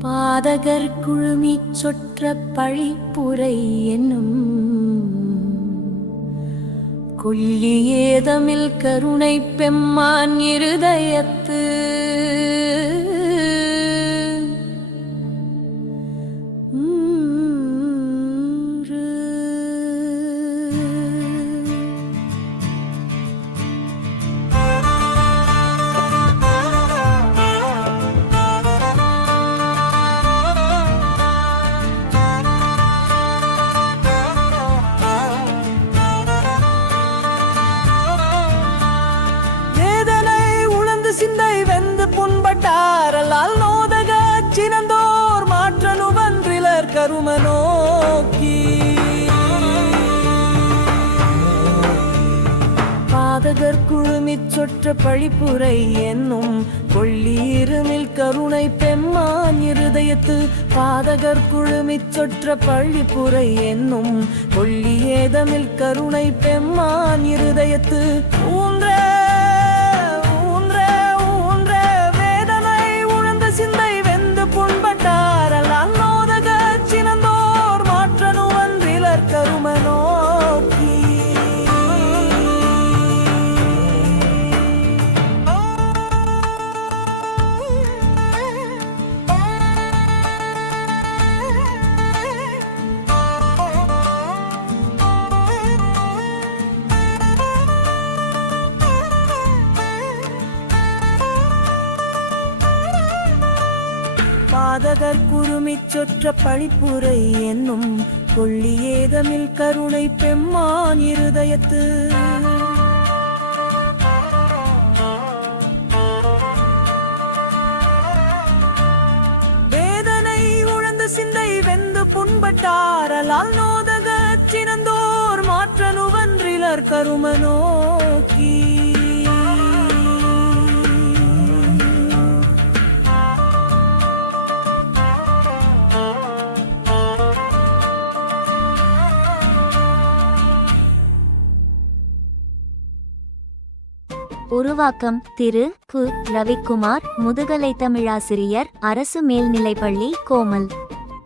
பாதகர் குழுமி சொற்ற பழிப்புரை என்னும் கொல்லியேதமில் கருணை பெம்மான் இருதயத்து புண்பட்டாரலால் நோதக சினந்தோர் மாற்றனு வன்றிலர் கரும நோக்கி. பாதகர் குழுமிச் சொற்ற பழிப்புரை என்னும் கொள்ளீருமில் கருணை பெம்மான் இருதயத்து. பாதகர் குழுமிச் சொற்ற பழிப்புரை என்னும் கொள்ளியேதமில் கருணை பெம்மான் இருதயத்து. ஊன்ற பாதகர் குருமிச் சொற்ற பழிப்புரை என்னும் கொள்ளியேதமில் கருணை பெம்மான் இருதயத்து. வேதனை உழந்த சிந்தை வெந்து புண்பட்டாரலால் நோதக சினந்தோர் மாற்றனுவன்றிலர் கரும நோக்கி. உருவாக்கம் திரு. கு ரவிக்குமார் முதுகலை தமிழாசிரியர் அரசு மேல்நிலைப்பள்ளி கோமல்.